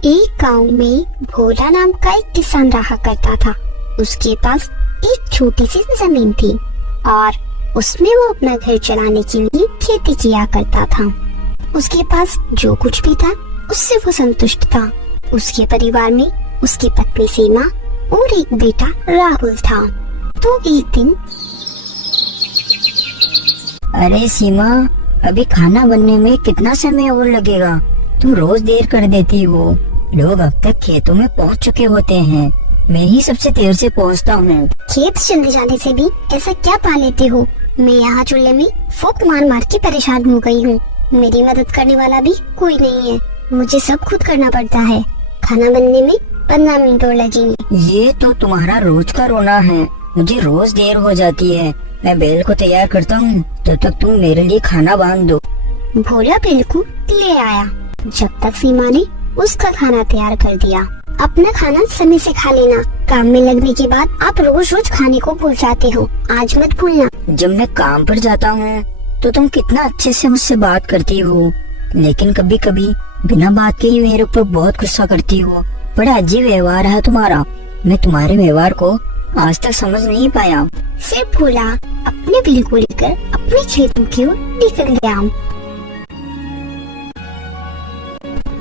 एक गांव में भोला नाम का एक किसान रहा करता था। उसके पास एक छोटी सी जमीन थी और उसमें वो अपना घर चलाने के लिए खेती किया करता था। उसके पास जो कुछ भी था उससे वो संतुष्ट था। उसके परिवार में उसकी पत्नी सीमा और एक बेटा राहुल था। तो एक दिन, अरे सीमा, अभी खाना बनने में कितना समय और लगेगा? तुम रोज देर कर देती हो। लोग अब तक खेतों में पहुंच चुके होते हैं, मैं ही सबसे देर से पहुंचता हूँ। खेत चले जाने से भी ऐसा क्या पा लेते हो? मैं यहाँ चूल्हे में फूंक मार मार के परेशान हो गई हूँ। मेरी मदद करने वाला भी कोई नहीं है। मुझे सब खुद करना पड़ता है। खाना बनने में 15 मिनट और लगेंगे। ये तो तुम्हारा रोज का रोना है। मुझे रोज देर हो जाती है। मैं बैल को तैयार करता हूँ, तब तक तुम मेरे लिए खाना बांध दो। भोला बैल को ले आया। जब तक सीमा ने उसका खाना तैयार कर दिया। अपना खाना समय से खा लेना। काम में लगने के बाद आप रोज रोज खाने को भूल जाते हो, आज मत भूलना। जब मैं काम पर जाता हूँ तो तुम कितना अच्छे से मुझसे बात करती हो, लेकिन कभी कभी बिना बात के ही मेरे ऊपर बहुत गुस्सा करती हो। बड़ा अजीब व्यवहार है तुम्हारा। मैं तुम्हारे व्यवहार को आज तक समझ नहीं पाया। फिर भोला अपने बिल को लेकर अपने खेतों की ओर निकल गया।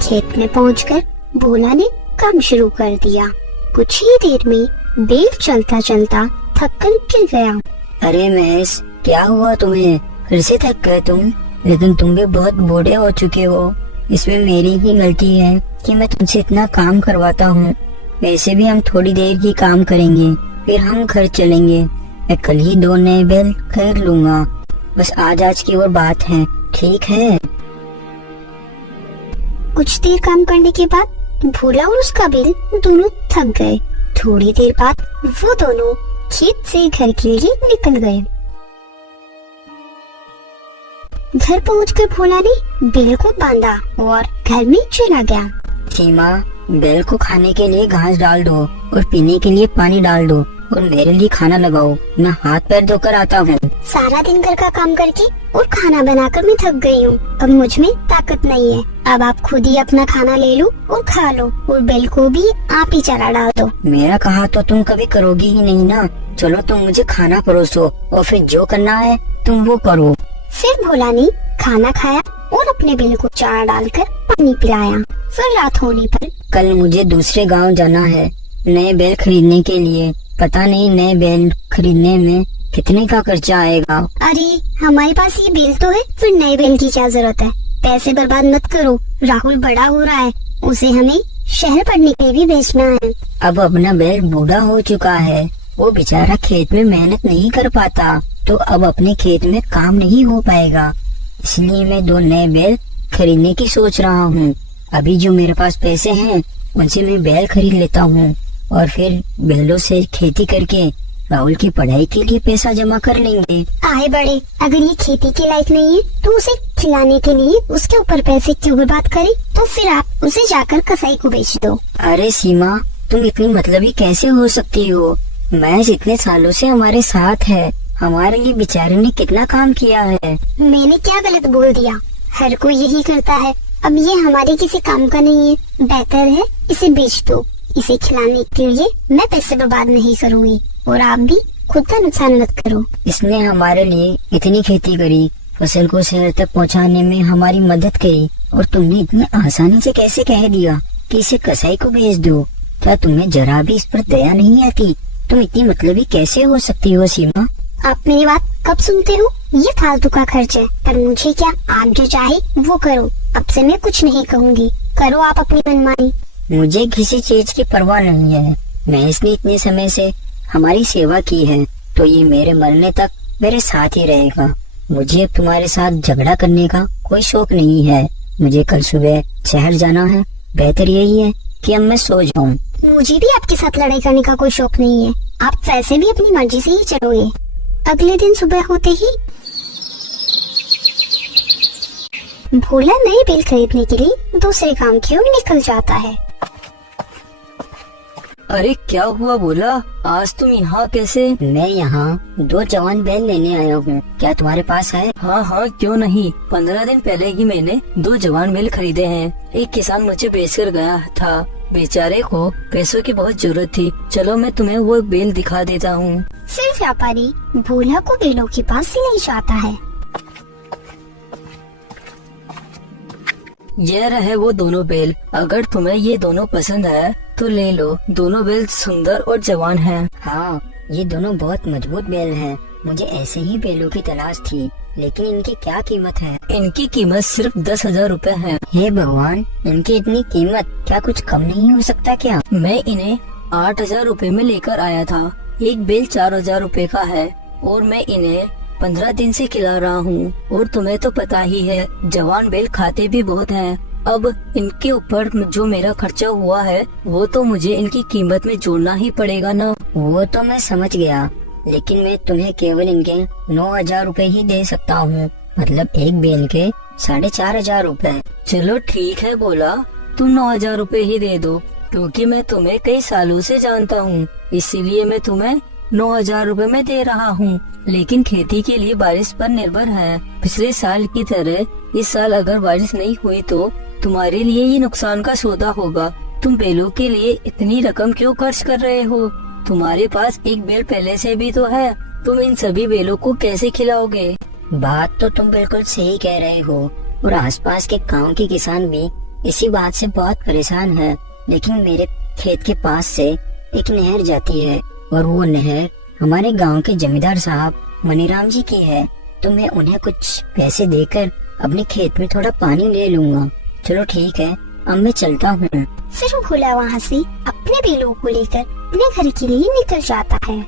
खेत में पहुंचकर भोला ने काम शुरू कर दिया। कुछ ही देर में बैल चलता चलता थक कर गिर गया। अरे महेश, क्या हुआ तुम्हें? फिर से थक गए तुम? लेकिन तुम भी बहुत बूढ़े हो चुके हो। इसमें मेरी ही गलती है कि मैं तुमसे इतना काम करवाता हूँ। वैसे भी हम थोड़ी देर ही काम करेंगे, फिर हम घर चलेंगे। मैं कल ही 2 नए बैल खरीद लूंगा। बस आज की और बात है, ठीक है? कुछ देर काम करने के बाद भोला और उसका बैल दोनों थक गए। थोड़ी देर बाद वो दोनों खेत से घर के लिए निकल गए। घर पहुंचकर भोला ने बैल को बांधा और घर में चला गया। सीमा, बैल को खाने के लिए घास डाल दो और पीने के लिए पानी डाल दो और मेरे लिए खाना लगाओ। मैं हाथ पैर धोकर आता हूँ। सारा दिन घर का काम करके और खाना बनाकर मैं थक गई हूँ। अब मुझ में ताकत नहीं है। अब आप खुद ही अपना खाना ले लो और खा लो, और बैल को भी आप ही चरा डाल दो। मेरा कहा तो तुम कभी करोगी ही नहीं ना। चलो तुम मुझे खाना परोसो और फिर जो करना है तुम वो करो। फिर भोला ने खाना खाया और अपने बैल को चारा डालकर पानी पिलाया। फिर रात होने पर, कल मुझे दूसरे गांव जाना है नए बैल खरीदने के लिए। पता नहीं नए बैल खरीदने में कितने का खर्चा आएगा। अरे हमारे पास ये बैल तो है, फिर नए बैल की क्या जरूरत है? पैसे बर्बाद मत करो। राहुल बड़ा हो रहा है, उसे हमें शहर पढ़ने के लिए भी भेजना है। अब अपना बैल बूढ़ा हो चुका है, वो बेचारा खेत में मेहनत नहीं कर पाता, तो अब अपने खेत में काम नहीं हो पाएगा। इसलिए मैं 2 नए बैल खरीदने की सोच रहा हूँ। अभी जो मेरे पास पैसे हैं उनसे मैं बैल खरीद लेता हूँ और फिर बैलों से खेती करके राहुल की पढ़ाई के लिए पैसा जमा कर लेंगे। आए बड़े, अगर ये खेती के लायक नहीं है तो उसे खिलाने के लिए उसके ऊपर पैसे क्यों बर्बाद करें? तो फिर आप उसे जाकर कसाई को बेच दो। अरे सीमा, तुम इतनी मतलबी कैसे हो सकती हो? महेश इतने सालों से हमारे साथ है, हमारे लिए बेचारे ने कितना काम किया है। मैंने क्या गलत बोल दिया? हर कोई यही करता है। अब ये हमारे किसी काम का नहीं है। बेहतर है इसे बेच दो। इसे खिलाने के लिए मैं पैसे बर्बाद नहीं करूँगी, और आप भी खुद का नुकसान मत करो। इसने हमारे लिए इतनी खेती करी, फसल को शहर तक पहुंचाने में हमारी मदद करी, और तुमने इतनी आसानी से कैसे कह दिया कि इसे कसाई को भेज दो? क्या तुम्हें जरा भी इस पर दया नहीं आती? तुम इतनी मतलबी कैसे हो सकती हो सीमा? आप मेरी बात कब सुनते हो? ये फालतू का खर्च है। पर मुझे क्या, आप जो चाहे वो करो। अब से मैं कुछ नहीं कहूँगी, करो आप अपनी मनमानी। मुझे किसी चीज की परवाह नहीं है। महेश ने इतने समय से हमारी सेवा की है, तो ये मेरे मरने तक मेरे साथ ही रहेगा। मुझे अब तुम्हारे साथ झगड़ा करने का कोई शौक नहीं है। मुझे कल सुबह शहर जाना है। बेहतर यही है कि अब मैं सो जाऊं। मुझे भी आपके साथ लड़ाई करने का कोई शौक नहीं है। आप वैसे भी अपनी मर्जी से ही चलोगे। अगले दिन सुबह होते ही भोला नए बैल खरीदने के लिए दूसरे गांव की ओर निकल जाता है। अरे क्या हुआ भोला, आज तुम यहाँ कैसे? मैं यहाँ 2 जवान बैल लेने आया हूँ, क्या तुम्हारे पास है? हाँ हाँ क्यों नहीं, 15 दिन पहले ही मैंने 2 जवान बैल खरीदे हैं। एक किसान मुझे बेचकर गया था, बेचारे को पैसों की बहुत जरूरत थी। चलो मैं तुम्हें वो बैल दिखा देता हूँ। फिर व्यापारी भोला को बैलों के पास से ले जाता है। ये रहे वो दोनों बैल, अगर तुम्हें ये दोनों पसंद है तो ले लो। दोनों बैल सुंदर और जवान हैं। हाँ, ये दोनों बहुत मजबूत बैल हैं। मुझे ऐसे ही बैलों की तलाश थी, लेकिन इनकी क्या कीमत है? इनकी कीमत सिर्फ 10,000 रूपए है। हे भगवान, इनकी इतनी कीमत, क्या कुछ कम नहीं हो सकता क्या? मैं इन्हें 8,000 रूपए में लेकर आया था। एक बैल 4,000 रूपए का है और मैं इन्हें 15 दिन से खिला रहा हूँ। और तुम्हें तो पता ही है, जवान बैल खाते भी बहुत हैं। अब इनके ऊपर जो मेरा खर्चा हुआ है वो तो मुझे इनकी कीमत में जोड़ना ही पड़ेगा ना। वो तो मैं समझ गया, लेकिन मैं तुम्हें केवल इनके 9,000 रूपए ही दे सकता हूँ, मतलब एक बैल के 4,500 रूपए। चलो ठीक है बोला, तुम 9,000 रूपए ही दे दो, क्योंकि मैं तुम्हें कई सालों से जानता हूँ, इसीलिए मैं तुम्हें 9,000 रूपए में दे रहा हूँ। लेकिन खेती के लिए बारिश पर निर्भर है। पिछले साल की तरह इस साल अगर बारिश नहीं हुई तो तुम्हारे लिए ये नुकसान का सौदा होगा। तुम बैलों के लिए इतनी रकम क्यों खर्च कर रहे हो? तुम्हारे पास एक बैल पहले से भी तो है, तुम इन सभी बैलों को कैसे खिलाओगे? बात तो तुम बिल्कुल सही कह रहे हो, और आसपास के गांव के किसान भी इसी बात से बहुत परेशान है। लेकिन मेरे खेत के पास से एक नहर जाती है और वो नहर हमारे गांव के जमींदार साहब मनीराम जी की है, तो मैं उन्हें कुछ पैसे देकर अपने खेत में थोड़ा पानी ले लूंगा। चलो ठीक है, अब मैं चलता हूँ। फिर भोला वहाँ से अपने बैलों को लेकर अपने घर के लिए निकल जाता है।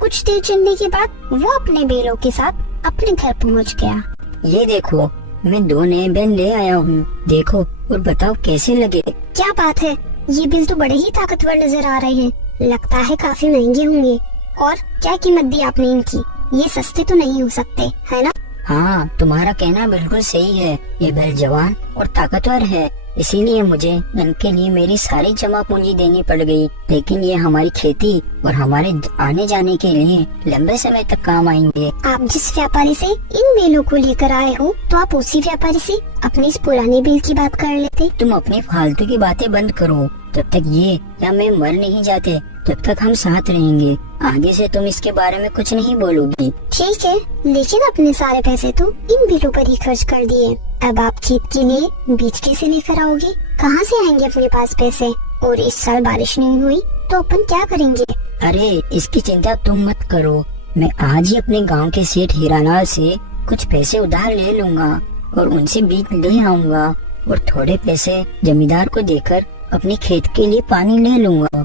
कुछ देर चलने के बाद वो अपने बैलों के साथ अपने घर पहुँच गया। ये देखो, मैं 2 नए बैल ले आया हूँ, देखो और बताओ कैसे लगे? क्या बात है, ये बैल तो बड़े ही ताकतवर नजर आ रहे हैं, लगता है काफी महंगे होंगे। और क्या कीमत दी आपने इनकी? ये सस्ते तो नहीं हो सकते, है ना? हाँ, तुम्हारा कहना बिल्कुल सही है। ये बैल जवान और ताकतवर है, इसीलिए मुझे इनके लिए मेरी सारी जमा पूंजी देनी पड़ गई। लेकिन ये हमारी खेती और हमारे आने जाने के लिए लंबे समय तक काम आएंगे। आप जिस व्यापारी से इन बैलों को लेकर आए हो, तो आप उसी व्यापारी से अपनी इस पुरानी बैल की बात कर लेते। तुम अपनी फालतू की बातें बंद करो। जब तक ये या मैं मर नहीं जाते तब तक हम साथ रहेंगे। आगे से तुम इसके बारे में कुछ नहीं बोलोगी। ठीक है, लेकिन अपने सारे पैसे तो इन बिलों पर ही खर्च कर दिए। अब आप खेत के लिए बीज कैसे लेकर आओगे? कहाँ से आएंगे अपने पास पैसे? और इस साल बारिश नहीं हुई तो अपन क्या करेंगे? अरे इसकी चिंता तुम मत करो, मैं आज ही अपने गांव के सेठ हीरालाल से कुछ पैसे उधार ले लूंगा और उनसे बीज ले आऊंगा और थोड़े पैसे जमींदार को देकर अपने खेत के लिए पानी ले लूंगा।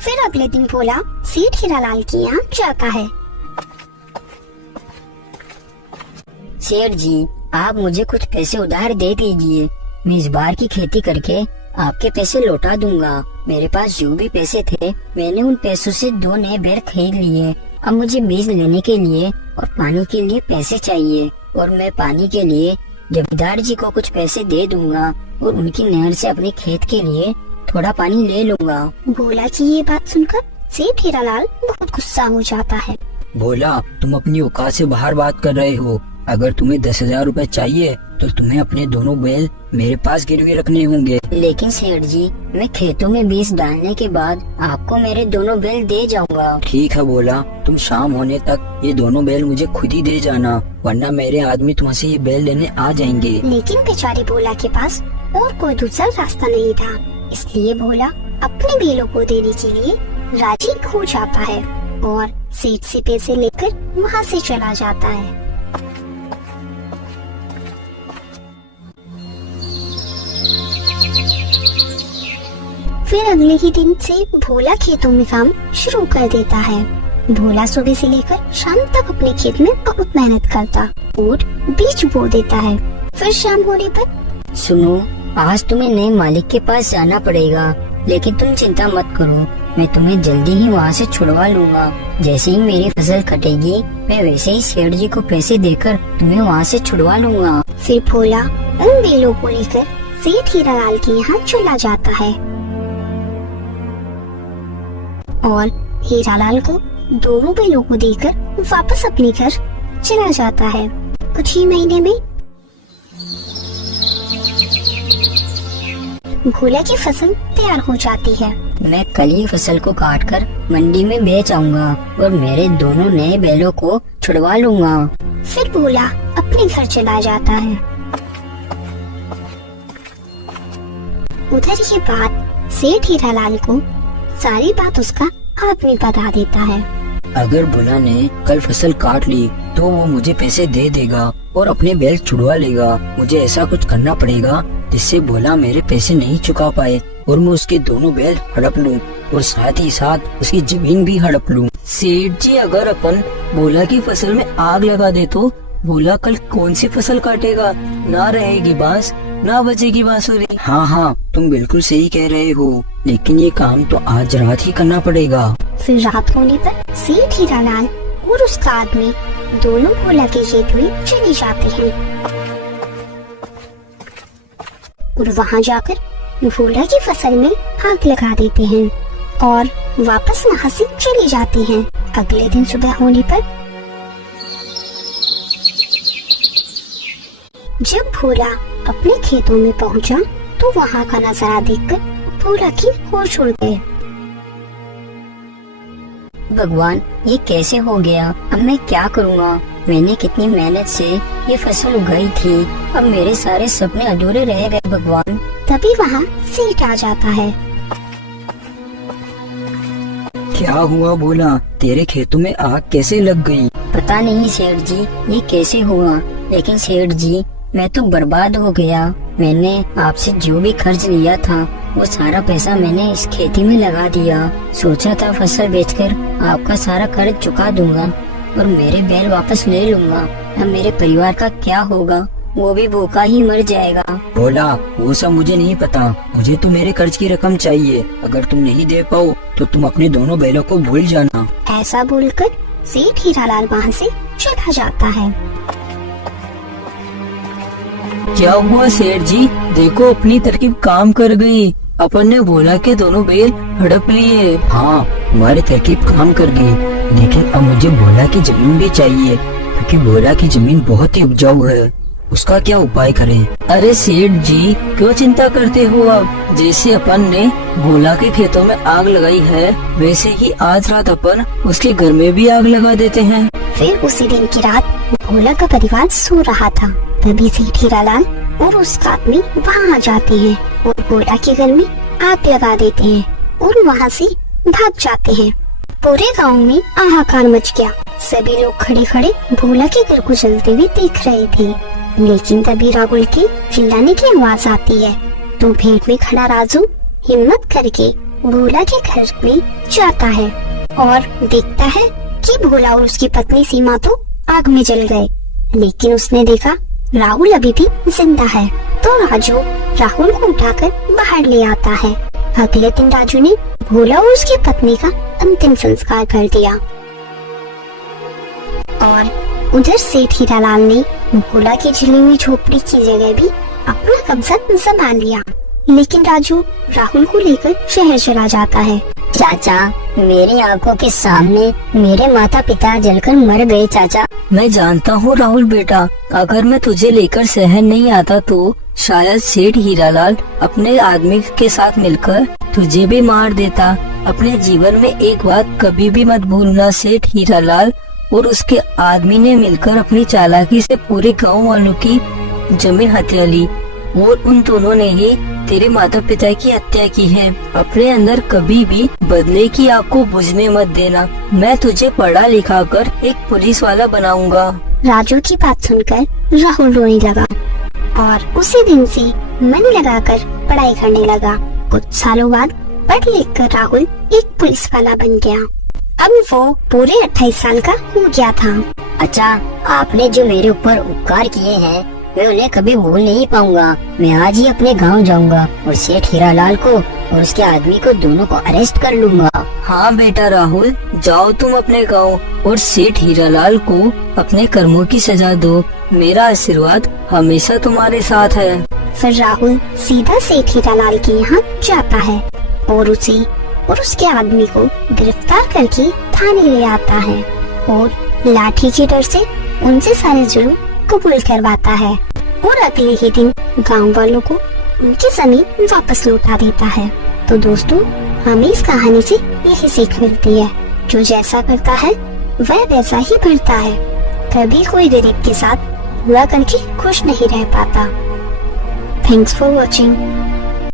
फिर अगले दिन भोला सेठ हीरालाल के यहाँ जाता है। सेठ जी, आप मुझे कुछ पैसे उधार दे दीजिए, मैं इस बार की खेती करके आपके पैसे लौटा दूंगा। मेरे पास जो भी पैसे थे मैंने उन पैसों से 2 नए बैल खरीद लिए। अब मुझे बीज लेने के लिए और पानी के लिए पैसे चाहिए, और मैं पानी के लिए जमींदार जी को कुछ पैसे दे दूंगा और उनकी नहर से अपने खेत के लिए थोड़ा पानी ले लूंगा। भोला की ये बात सुनकर सेठ हीरालाल बहुत गुस्सा हो जाता है। भोला, तुम अपनी औकात से बाहर बात कर रहे हो। अगर तुम्हें 10,000 रूपए चाहिए तो तुम्हें अपने दोनों बैल मेरे पास गिरवी रखने होंगे। लेकिन सेठ जी, मैं खेतों में बीज डालने के बाद आपको मेरे दोनों बैल दे जाऊंगा। ठीक है भोला, तुम शाम होने तक ये दोनों बैल मुझे खुद ही दे जाना, वरना मेरे आदमी तुमसे ये बैल लेने आ जाएंगे। लेकिन बेचारे भोला के पास और कोई दूसरा रास्ता नहीं था, इसलिए भोला अपने बैलों को देने के लिए राजी हो जाता है और सेठ से पैसे लेकर वहाँ से चला जाता है। फिर अगले ही दिन से भोला खेतों में काम शुरू कर देता है। भोला सुबह से लेकर शाम तक अपने खेत में बहुत मेहनत करता और बीज बो देता है। फिर शाम होने पर सुनो, आज तुम्हें नए मालिक के पास जाना पड़ेगा, लेकिन तुम चिंता मत करो, मैं तुम्हें जल्दी ही वहाँ से छुड़वा लूंगा। जैसे ही मेरी फसल कटेगी मैं वैसे ही सेठ जी को पैसे देकर तुम्हें वहाँ से छुड़वा लूंगा। फिर भोला उन बेलों को लेकर सेठ हीरालाल के यहाँ चला जाता है और हीरालाल को दोनों बेलों को देकर वापस अपने घर चला जाता है। कुछ ही महीने में भोला की फसल तैयार हो जाती है। मैं कल ही फसल को काटकर मंडी में बेच आऊंगा और मेरे दोनों नए बैलों को छुड़वा लूंगा। फिर भोला अपने घर चला जाता है। उधर ये बात सेठ हीरालाल को सारी बात उसका आदमी बता देता है। अगर भोला ने कल फसल काट ली तो वो मुझे पैसे दे देगा और अपने बैल छुड़वा लेगा। मुझे ऐसा कुछ करना पड़ेगा जिससे भोला मेरे पैसे नहीं चुका पाए और मैं उसके दोनों बैल हड़प लूं और साथ ही साथ उसकी जमीन भी हड़प लूं। सेठ जी, अगर अपन भोला की फसल में आग लगा दे तो भोला कल कौन सी फसल काटेगा? ना रहेगी बांस, ना बचेगी बांसुरी। हाँ, तुम बिल्कुल सही कह रहे हो, लेकिन ये काम तो आज रात ही करना पड़ेगा। फिर रात होने पर सेठ हीरालाल और उसका आदमी दोनों भोला के खेत में चले जाते हैं और वहाँ जाकर भोला की फसल में आग लगा देते हैं और वापस वहाँ से चले जाते हैं। अगले दिन सुबह होने पर जब भोला अपने खेतों में पहुँचा तो वहाँ का नजारा देखकर भोला की होश उड़ गए। भगवान, ये कैसे हो गया? अब मैं क्या करूँगा? मैंने कितनी मेहनत से ये फसल उगाई थी, अब मेरे सारे सपने अधूरे रह गए। भगवान। तभी वहाँ सेठ आ जाता है। क्या हुआ भोला? तेरे खेतों में आग कैसे लग गई? पता नहीं सेठ जी, ये कैसे हुआ, लेकिन सेठ जी मैं तो बर्बाद हो गया। मैंने आपसे जो भी खर्च लिया था वो सारा पैसा मैंने इस खेती में लगा दिया। सोचा था फसल बेचकर आपका सारा कर्ज चुका दूंगा और मेरे बैल वापस ले लूंगा। अब मेरे परिवार का क्या होगा? वो भी भूखा ही मर जाएगा। भोला, वो सब मुझे नहीं पता, मुझे तो मेरे कर्ज की रकम चाहिए। अगर तुम नहीं दे पाओ तो तुम अपने दोनों बैलों को भूल जाना। ऐसा बोलकर सेठ हीरालाल वहाँ से चला जाता है। क्या हुआ सेठ जी? देखो अपनी तरकीब काम कर गई। अपन ने भोला के दोनों बैल हड़प लिए। हाँ, हमारी तरकीब काम कर गई, लेकिन अब मुझे भोला की जमीन भी चाहिए क्योंकि भोला की जमीन बहुत ही उपजाऊ है। उसका क्या उपाय करें? अरे सेठ जी, क्यों चिंता करते हो आप? जैसे अपन ने भोला के खेतों में आग लगाई है वैसे ही आज रात अपन उसके घर में भी आग लगा देते हैं। फिर उसी दिन की रात भोला का परिवार सो रहा था। तभी सेठ हीरालाल और उसका आदमी वहाँ आ जाते हैं और भोला के घर में आग लगा देते हैं और वहाँ से भाग जाते हैं। पूरे गांव में हाहाकार मच गया। सभी लोग खड़े खड़े भोला के घर को जलते हुए देख रहे थे, लेकिन तभी राहुल के चिल्लाने की आवाज आती है तो भीड़ में खड़ा राजू हिम्मत करके भोला के घर में जाता है और देखता है कि भोला और उसकी पत्नी सीमा तो आग में जल गए, लेकिन उसने देखा राहुल अभी भी जिंदा है तो राजू राहुल को उठाकर बाहर ले आता है। अगले दिन राजू ने भोला और उसकी पत्नी का अंतिम संस्कार कर दिया और उधर सेठ हीरालाल ने भोला की जली हुई झोपड़ी की जगह भी अपना कब्जा संभाल लिया। लेकिन राजू राहुल को लेकर शहर चला जाता है। चाचा, मेरी आंखों के सामने मेरे माता पिता जलकर मर गए। चाचा, मैं जानता हूँ राहुल बेटा, अगर मैं तुझे लेकर शहर नहीं आता तो शायद सेठ हीरालाल अपने आदमी के साथ मिलकर तुझे भी मार देता। अपने जीवन में एक बात कभी भी मत भूलना, सेठ हीरालाल और उसके आदमी ने मिलकर अपनी चालाकी से पूरे गांव वालों की जमीन हत्या ली और उन दोनों ने ही तेरे माता पिता की हत्या की है। अपने अंदर कभी भी बदले की आग को बुझने मत देना। मैं तुझे पढ़ा लिखा कर एक पुलिस वाला बनाऊंगा। राजू की बात सुनकर राहुल रोने लगा और उसी दिन से मन लगाकर पढ़ाई करने लगा। कुछ सालों बाद पढ़ लिख कर राहुल एक पुलिस वाला बन गया। अब वो पूरे 28 साल का हो गया था। अच्छा, आपने जो मेरे ऊपर उपकार किए हैं मैं उन्हें कभी भूल नहीं पाऊंगा। मैं आज ही अपने गांव जाऊंगा और सेठ हीरालाल को और उसके आदमी को दोनों को अरेस्ट कर लूंगा। हाँ बेटा राहुल, जाओ तुम अपने गांव और सेठ हीरालाल को अपने कर्मों की सजा दो। मेरा आशीर्वाद हमेशा तुम्हारे साथ है। फिर राहुल सीधा सेठ हीरालाल के यहाँ जाता है और उसे और उसके आदमी को गिरफ्तार करके थाने ले आता है और लाठी के डर से उनसे सारे जुर्म कबूल करवाता है और अगले ही दिन गांव वालों को उनकी जमीन वापस लौटा देता है। तो दोस्तों, हमें इस कहानी से यही सीख मिलती है, जो जैसा करता है वह वैसा ही भरता है। कभी कोई गरीब के साथ बुरा करके खुश नहीं रह पाता। Thanks for watching.